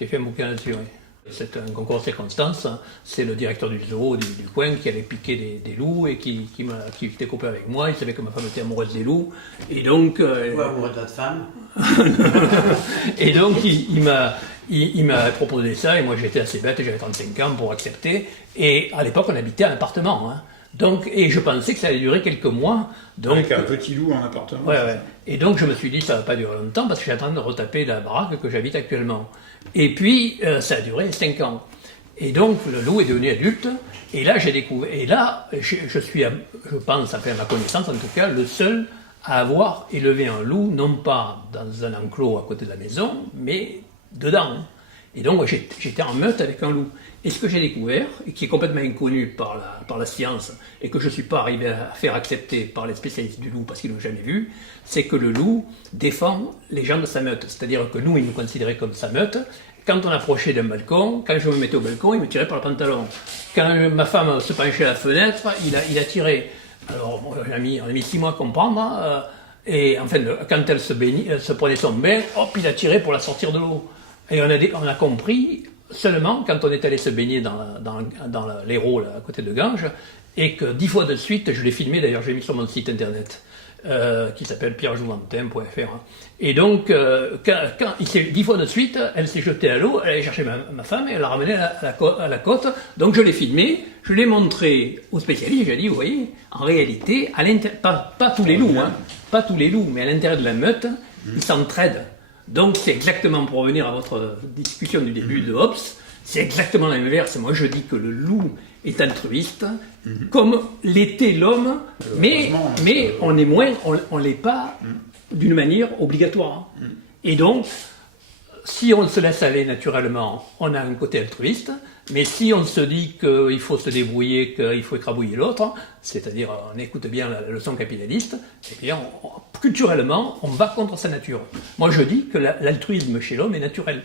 J'ai fait un bouquin là-dessus, oui. C'est un concours de circonstances. C'est le directeur du zoo du coin qui avait piqué des loups et qui était copain avec moi. Il savait que ma femme était amoureuse des loups. Et donc... Ou amoureuse de votre femme. Et donc, il m'a proposé ça. Et moi, j'étais assez bête. J'avais 35 ans pour accepter. Et à l'époque, on habitait en appartement. Hein. Donc, et je pensais que ça allait durer quelques mois. Donc, avec un petit loup en appartement. Ouais, ouais. Et donc, je me suis dit, ça va pas durer longtemps parce que je suis en train de retaper la baraque que j'habite actuellement. Et puis, ça a duré 5 ans. Et donc, le loup est devenu adulte. Et là, j'ai découvert. Et là, je suis, je pense, à ma connaissance en tout cas, le seul à avoir élevé un loup, non pas dans un enclos à côté de la maison, mais dedans. Et donc, j'étais en meute avec un loup. Et ce que j'ai découvert, et qui est complètement inconnu par la science, et que je ne suis pas arrivé à faire accepter par les spécialistes du loup parce qu'ils ne l'ont jamais vu, c'est que le loup défend les gens de sa meute. C'est-à-dire que nous, il nous considérait comme sa meute. Quand on approchait d'un balcon, quand je me mettais au balcon, il me tirait par le pantalon. Quand ma femme se penchait à la fenêtre, il a tiré. Alors, on a mis 6 mois à comprendre. Et enfin, quand elle se prenait son bain, hop, il a tiré pour la sortir de l'eau. Et on a compris seulement quand on est allé se baigner dans l'Hérault, à côté de Ganges, et que 10 fois de suite, je l'ai filmé, d'ailleurs j'ai mis sur mon site internet, qui s'appelle pierrejouventin.fr. Et donc, quand 10 fois de suite, elle s'est jetée à l'eau, elle allait chercher ma femme et elle l'a ramenée à la côte. Donc je l'ai filmé, je l'ai montré aux spécialistes, j'ai dit, vous voyez, en réalité, pas tous les loups, hein, pas tous les loups, mais à l'intérieur de la meute, ils s'entraident. Donc c'est exactement, pour revenir à votre discussion du début de Hobbes, c'est exactement l'inverse. Moi je dis que le loup est altruiste, comme l'était l'homme, mais on est moins, on l'est pas d'une manière obligatoire. Et donc, si on se laisse aller naturellement, on a un côté altruiste, mais si on se dit qu'il faut se débrouiller, qu'il faut écrabouiller l'autre, c'est-à-dire on écoute bien la leçon capitaliste, eh bien, culturellement, on va contre sa nature. Moi, je dis que l'altruisme chez l'homme est naturel.